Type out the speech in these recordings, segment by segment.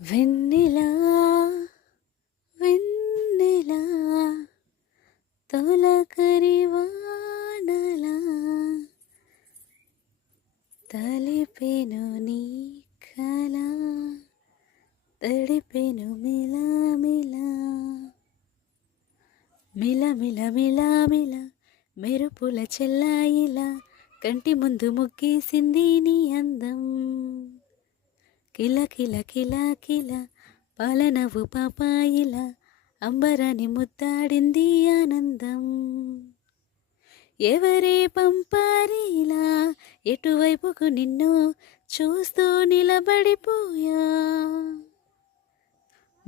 వెన్నెలా వెన్నెలా తొలకరి వానలా తలిపెను నీ కల తడిపెను మిలమిలా మిలమిల మిలమిల మెరుపుల చెల్లాయిలా కంటి ముందు ముగ్గేసింది నీ అందం. కిల కిల కిల కిల పాలనవ్వు పాపాయిలా అంబరాన్ని ముద్దాడింది ఆనందం. ఎవరే పంపారిలా ఎటువైపుకు నిన్ను చూస్తూ నిలబడిపోయా.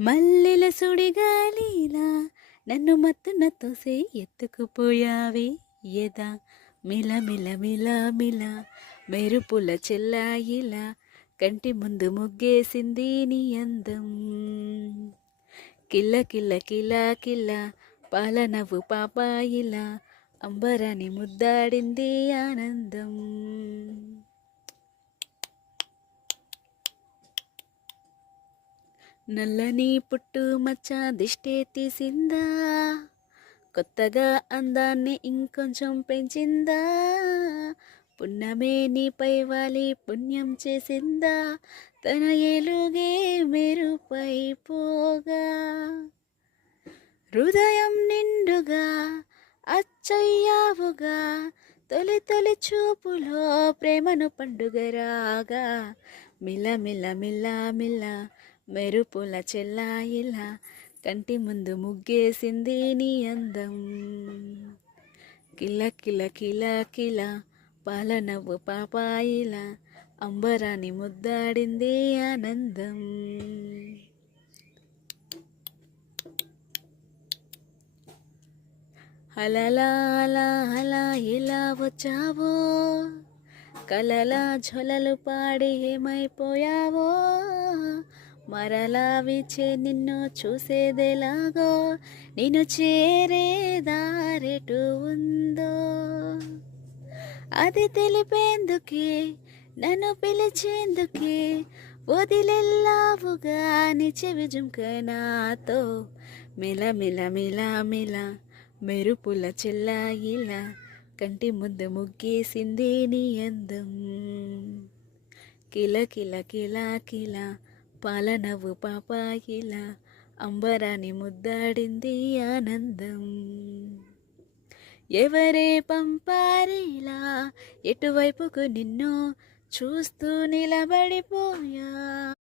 మల్లెల సుడిగాలిలా నన్ను మత్తున తోసే ఎత్తుకుపోయావే ఎదా. మిల మిల మిల మిల మెరుపుల చెల్లాయిలా కంటి ముందు ముగ్గేసింది నీ అందం. కిల్ల కిల్ల కిల కిల పాలనవ్వు పాపాయిలా అంబరాన్ని ముద్దాడింది ఆనందం. నల్లని పుట్టు మచ్చ దిష్టే తీసిందా, కొత్తగా అందాన్ని ఇంకొంచెం పెంచిందా. పున్నమే నీపై వాలి పుణ్యం చేసిందా, తన ఏలుగే మెరుపై పోగా. హృదయం నిండుగా అచ్చయ్యావుగా, తొలి తొలి చూపులో ప్రేమను పండుగరాగా. మిల మిల మిల మిల మెరుపుల చెల్లాయిలా కంటి ముందు ముగ్గేసింది నీ అందం. కిల కిల కిల కిల పాలనవ్వు పాపాయిలా అంబరాన్ని ముద్దాడింది ఆనందం. అలలా అలా అలా ఎలా వచ్చావో, కలలా ఝొలలు పాడి ఏమైపోయావో. మరలా వీచే నిన్ను చూసేదేలాగో, నిన్ను చేరే దారెటు ఉందో అది తెలిపేందుకే నన్ను పిలిచేందుకే వదిలెల్లావుగా నీ చెవి జుంక నాతో. మిల మిల మిల మిల మెరుపుల చెల్లాయిలా కంటి ముందు ముగ్గేసింది నీ అందం. కిల కిల కిల కిల పాలనవ్వు పాపాయిలా అంబరాన్ని ముద్దాడింది ఆనందం. ఎవరే పంపారిలా ఎటువైపుకు నిన్ను చూస్తూ నిలబడిపోయా.